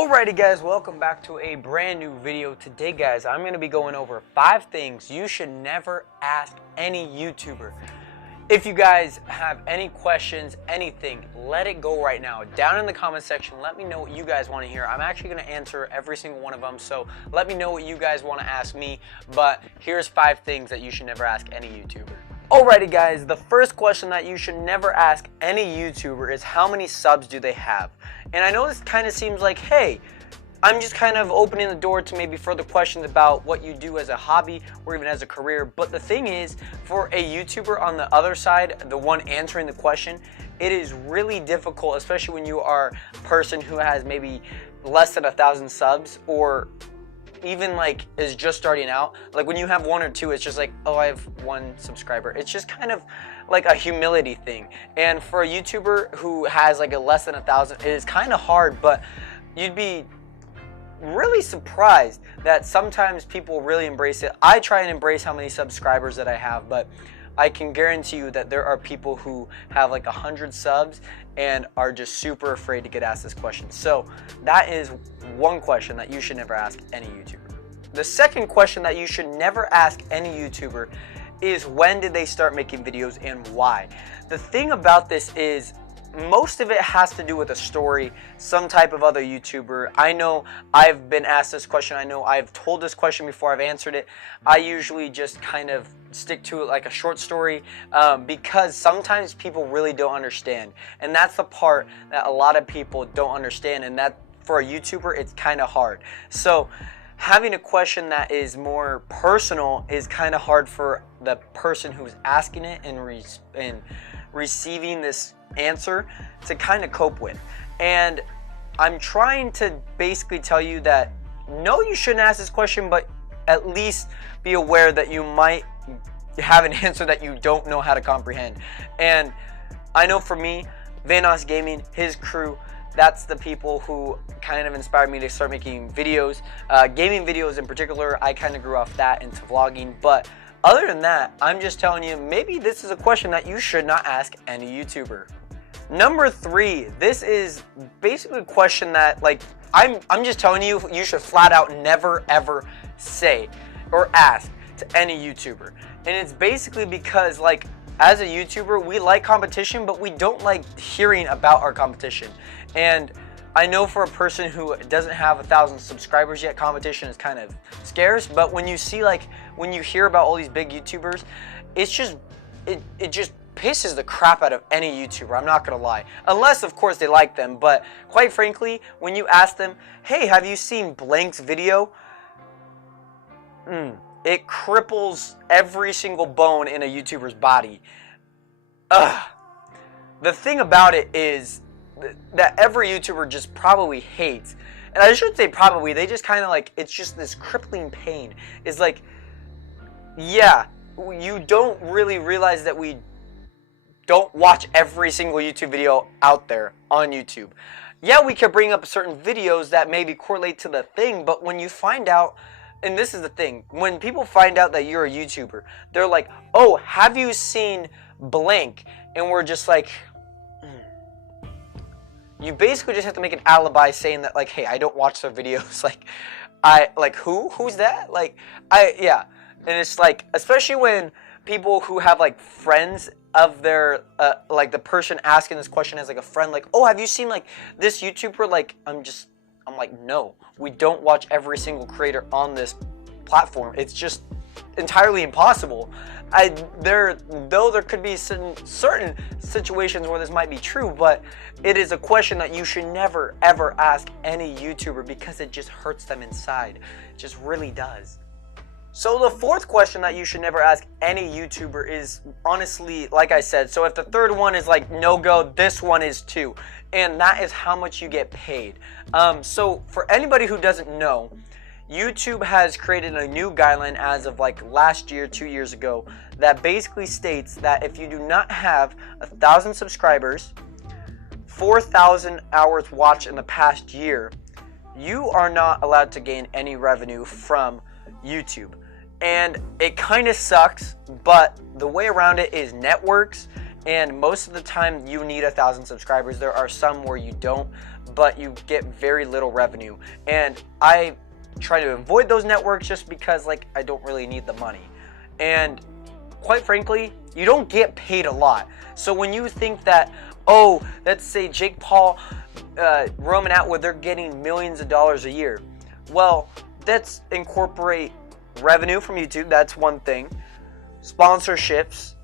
Alrighty guys, welcome back to a brand new video. Today guys, I'm going to be going over 5 things you should never ask any YouTuber. If you guys have any questions, anything, let it go right now. Down in the comment section, let me know what you guys want to hear. I'm actually going to answer every single one of them, so let me know what you guys want to ask me. But here's 5 things that you should never ask any YouTuber. Alrighty guys, the first question that you should never ask any YouTuber is how many subs do they have? And I know this kind of seems like, hey, I'm just kind of opening the door to maybe further questions about what you do as a hobby or even as a career. But the thing is, for a YouTuber on the other side, the one answering the question, it is really difficult, especially when you are a person who has maybe less than 1,000 subs or even like is just starting out. Like when you have 1 or 2, it's just like, oh, I have 1 subscriber. It's just kind of like a humility thing. And for a YouTuber who has like a less than 1,000, it is kind of hard, but you'd be really surprised that sometimes people really embrace it. I try and embrace how many subscribers that I have, but I can guarantee you that there are people who have like 100 subs and are just super afraid to get asked this question. So that is one question that you should never ask any YouTuber. The second question that you should never ask any YouTuber is when did they start making videos and why? The thing about this is most of it has to do with a story, some type of other YouTuber. I know I've been asked this question. I know I've told this question before. I've answered it. I usually just kind of stick to it like a short story because sometimes people really don't understand. And that's the part that a lot of people don't understand. And that for a YouTuber, it's kind of hard. So having a question that is more personal is kind of hard for the person who's asking it and receiving this answer to kind of cope with. And I'm trying to basically tell you that no, you shouldn't ask this question, but at least be aware that you might have an answer that you don't know how to comprehend. And I know for me, Vanos Gaming, his crew, that's the people who kind of inspired me to start making videos, gaming videos in particular. I kind of grew off that into vlogging, but other than that, I'm just telling you, maybe this is a question that you should not ask any YouTuber. Number 3, this is basically a question that, like, I'm just telling you, you should flat out never ever say or ask to any YouTuber. And it's basically because, like, as a YouTuber, we like competition, but we don't like hearing about our competition. And I know for a person who doesn't have 1,000 subscribers yet, competition is kind of scarce. But when you see, like, when you hear about all these big YouTubers, it's just, it just pisses the crap out of any YouTuber, I'm not gonna lie. Unless, of course, they like them. But quite frankly, when you ask them, hey, have you seen blank's video? It cripples every single bone in a YouTuber's body. The thing about it is that every YouTuber just probably hates, and I shouldn't say probably, they just kind of like, it's just this crippling pain. It's like, yeah, you don't really realize that we don't watch every single YouTube video out there on YouTube. Yeah, we could bring up certain videos that maybe correlate to the thing, but when you find out, and this is the thing, when people find out that you're a YouTuber, they're like, oh, have you seen blank? And we're just like, you basically just have to make an alibi saying that, like, hey, I don't watch their videos. Like, who's that? Like, yeah. And it's like, especially when people who have like friends of their, like the person asking this question has like a friend, like, oh, have you seen like this YouTuber? Like, I'm like, no, we don't watch every single creator on this platform. It's just entirely impossible. Though there could be certain situations where this might be true, but it is a question that you should never ever ask any YouTuber because it just hurts them inside. It just really does. So the fourth question that you should never ask any YouTuber is, honestly, like I said, so if the third one is like no go, this one is too, and that is how much you get paid. So for anybody who doesn't know, YouTube has created a new guideline as of like last year, 2 years ago, that basically states that if you do not have 1,000 subscribers, 4,000 hours watched in the past year, you are not allowed to gain any revenue from YouTube. And it kind of sucks, but the way around it is networks, and most of the time you need 1,000 subscribers. There are some where you don't, but you get very little revenue. And I try to avoid those networks just because, like, I don't really need the money. And quite frankly, you don't get paid a lot. So when you think that, oh, let's say Jake Paul, Roman Atwood, they're getting millions of dollars a year. Well, let's incorporate revenue from YouTube. That's one thing. Sponsorships,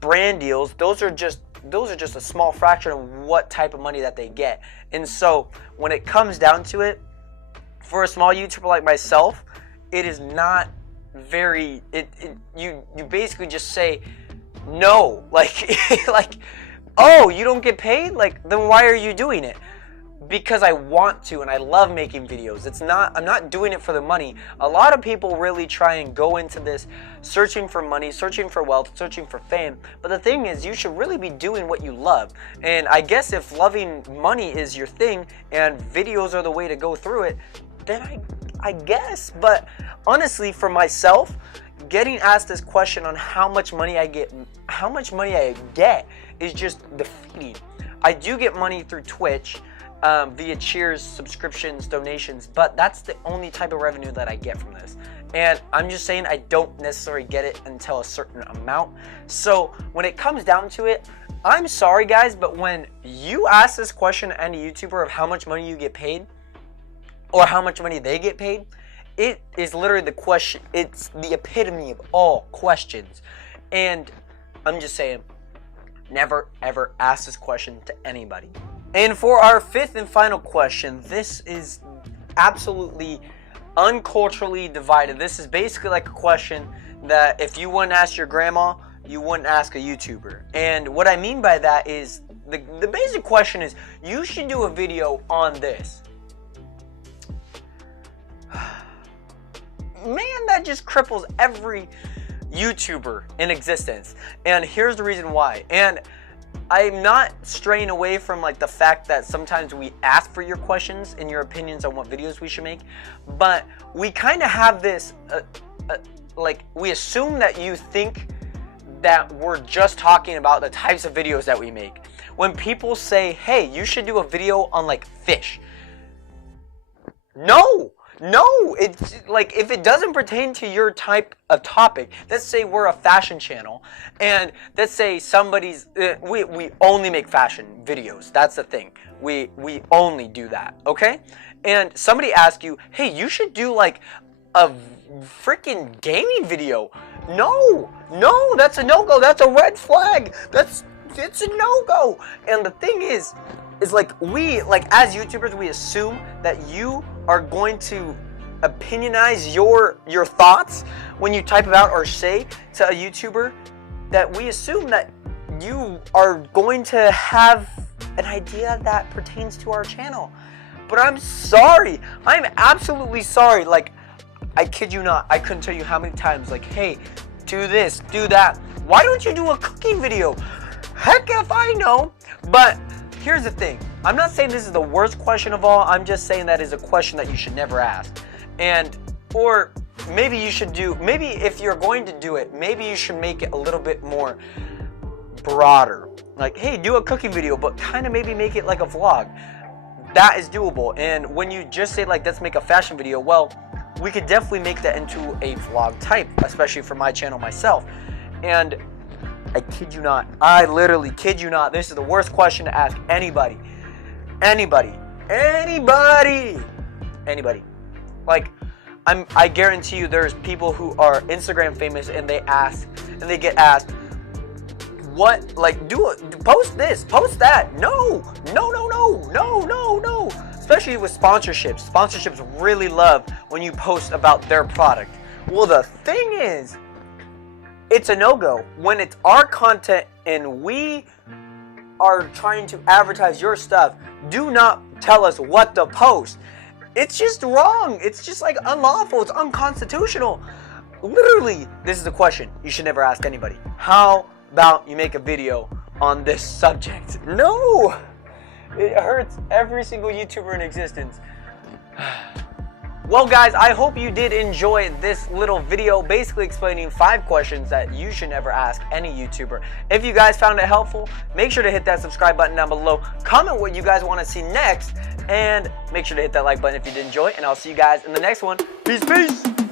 brand deals, those are just a small fraction of what type of money that they get. And so when it comes down to it, for a small YouTuber like myself, it is not very, you basically just say no, like like, oh, you don't get paid? Like, then why are you doing it? Because I want to, and I love making videos. I'm not doing it for the money. A lot of people really try and go into this searching for money, searching for wealth, searching for fame. But the thing is, you should really be doing what you love. And I guess if loving money is your thing and videos are the way to go through it, then I guess. But honestly, for myself, getting asked this question on how much money I get is just defeating. I do get money through Twitch, via cheers, subscriptions, donations, but that's the only type of revenue that I get from this. And I'm just saying, I don't necessarily get it until a certain amount. So when it comes down to it, I'm sorry guys, but when you ask this question to any YouTuber of how much money you get paid or how much money they get paid, it is literally the question. It's the epitome of all questions. And I'm just saying, never ever ask this question to anybody. And for our fifth and final question, this is absolutely unculturally divided. This is basically like a question that if you wouldn't ask your grandma, you wouldn't ask a YouTuber. And what I mean by that is, the basic question is, you should do a video on this. Man, that just cripples every YouTuber in existence. And here's the reason why. And I'm not straying away from like the fact that sometimes we ask for your questions and your opinions on what videos we should make, but we kind of have this, like, we assume that you think that we're just talking about the types of videos that we make. When people say, hey, you should do a video on like fish. No, it's like, if it doesn't pertain to your type of topic, let's say we're a fashion channel, and let's say somebody's, we only make fashion videos. That's the thing. We only do that, okay? And somebody asks you, hey, you should do like a freaking gaming video. No, that's a no-go. That's a red flag. It's a no-go. And the thing is like, as YouTubers, we assume that you are going to opinionize your thoughts when you type it out or say to a YouTuber, that we assume that you are going to have an idea that pertains to our channel. But I'm sorry. I'm absolutely sorry. Like, I kid you not. I couldn't tell you how many times, like, hey, do this, do that. Why don't you do a cooking video? Heck if I know. But here's the thing. I'm not saying this is the worst question of all. I'm just saying that is a question that you should never ask. And, or maybe you should do, maybe if you're going to do it, maybe you should make it a little bit more broader. Like, hey, do a cooking video, but kind of maybe make it like a vlog. That is doable. And when you just say like, let's make a fashion video, well, we could definitely make that into a vlog type, especially for my channel myself. And I kid you not. I literally kid you not. This is the worst question to ask anybody. Anybody. Like, I guarantee you there's people who are Instagram famous and they get asked, what, like, post this, post that. No. Especially with sponsorships. Sponsorships really love when you post about their product. Well, the thing is, it's a no-go. When it's our content and we are trying to advertise your stuff, do not tell us what to post. It's just wrong. It's just like unlawful. It's unconstitutional. Literally, this is a question you should never ask anybody. How about you make a video on this subject? No! It hurts every single YouTuber in existence. Well guys, I hope you did enjoy this little video basically explaining 5 questions that you should never ask any YouTuber. If you guys found it helpful, make sure to hit that subscribe button down below, comment what you guys want to see next, and make sure to hit that like button if you did enjoy, and I'll see you guys in the next one. Peace, peace!